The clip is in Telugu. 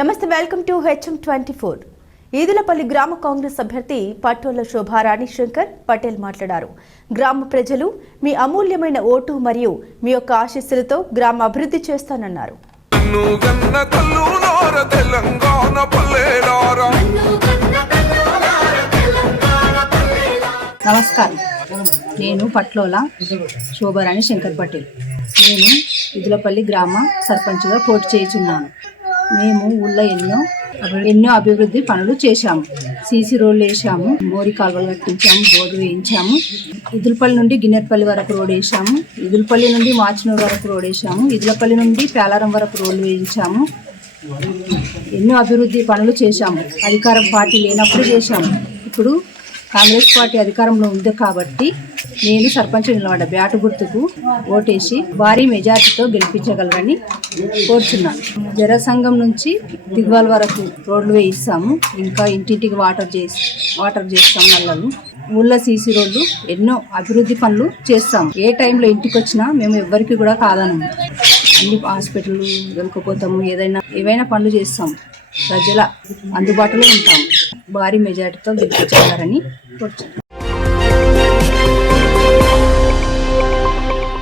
నమస్తే, వెల్కమ్ టు HM24. ఈదులపల్లి గ్రామ కాంగ్రెస్ అభ్యర్థి పట్టోల శోభారాణి శంకర్ పటేల్ మాట్లాడారు. గ్రామ ప్రజలు మీ అమూల్యమైన ఓటు మరియు మీ యొక్క ఆశీస్సులతో గ్రామ అభివృద్ధి చేస్తానన్నారు. నమస్కారం, నేను పట్లోల శోభారాణి శంకర్ పటేల్. నేను ఈదులపల్లి గ్రామ సర్పంచ్గా పోటీ చేయుచున్నాను. మేము ఊళ్ళో ఎన్నో అభివృద్ధి పనులు చేశాము. సీసీ రోడ్లు వేసాము, మోరి కాలువలు కట్టించాము, బోర్డు వేయించాము. ఈదులపల్లి నుండి గిన్నెరపల్లి వరకు రోడ్ వేసాము. ఈదులపల్లి నుండి మాచినూరు వరకు రోడ్ వేసాము. ఈదులపల్లి నుండి పేలారం వరకు రోడ్లు వేయించాము. ఎన్నో అభివృద్ధి పనులు చేశాము. అధికారం పార్టీ లేనప్పుడు చేశాము. ఇప్పుడు కాంగ్రెస్ పార్టీ అధికారంలో ఉంది కాబట్టి నేను సర్పంచ్ నిలబడ్డ బ్యాటు గుర్తుకు ఓటేసి భారీ మెజార్టీతో గెలిపించగలరని కోరుచున్నాను. జనసంఘం నుంచి దిగ్వాల్ వరకు రోడ్లు వేయిస్తాము. ఇంకా ఇంటింటికి వాటర్ చేస్తాము. నల్లలు ఊళ్ళో సీసీ రోడ్లు ఎన్నో అభివృద్ధి పనులు చేస్తాము. ఏ టైంలో ఇంటికి వచ్చినా మేము ఎవ్వరికి కూడా కాదనము. అన్ని హాస్పిటల్ వెళ్ళకపోతాము. ఏవైనా పనులు చేస్తాము. ప్రజల అందుబాటులో ఉంటాము. భారీ మెజార్టీతో గెలిపించగలరని కోరుచున్నాను.